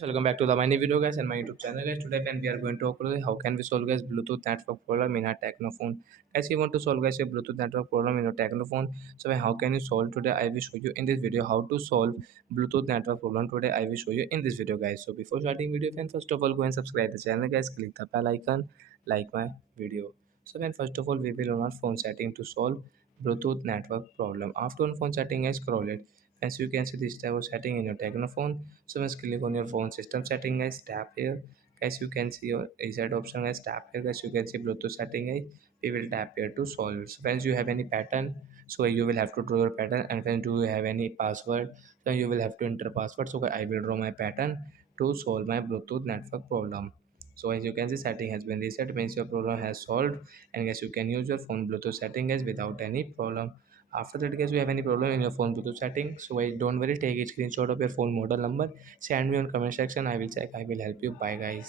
Welcome back to the mini video guys and my YouTube channel guys. Today when we are going to talk about how can we solve guys Bluetooth network problem in our Tecno phone. Guys, you want to solve guys a Bluetooth network problem in your Tecno phone. So how can you solve today? I will show you in this video how to solve Bluetooth network problem today. I will show you in this video guys. So before starting video, then first of all go and subscribe the channel guys. Click the bell icon, like my video. So when first of all we will on our phone setting to solve Bluetooth network problem. After on phone setting, I scroll it. As you can see this type of setting in your Tecno phone. So once click on your phone system setting guys, tap here. Guys, you can see your reset option guys, tap here guys. You can see Bluetooth setting guys. We will tap here to solve it. So once you have any pattern, so you will have to draw your pattern, and when do you have any password, so you will have to enter password. So I will draw my pattern to solve my Bluetooth network problem. So as you can see, setting has been reset, means your problem has solved, and guys you can use your phone Bluetooth setting guys without any problem. After that guys, you have any problem in your phone Bluetooth setting, so guys don't worry, take a screenshot of your phone model number, send me on comment section. I will check, I will help you. Bye guys.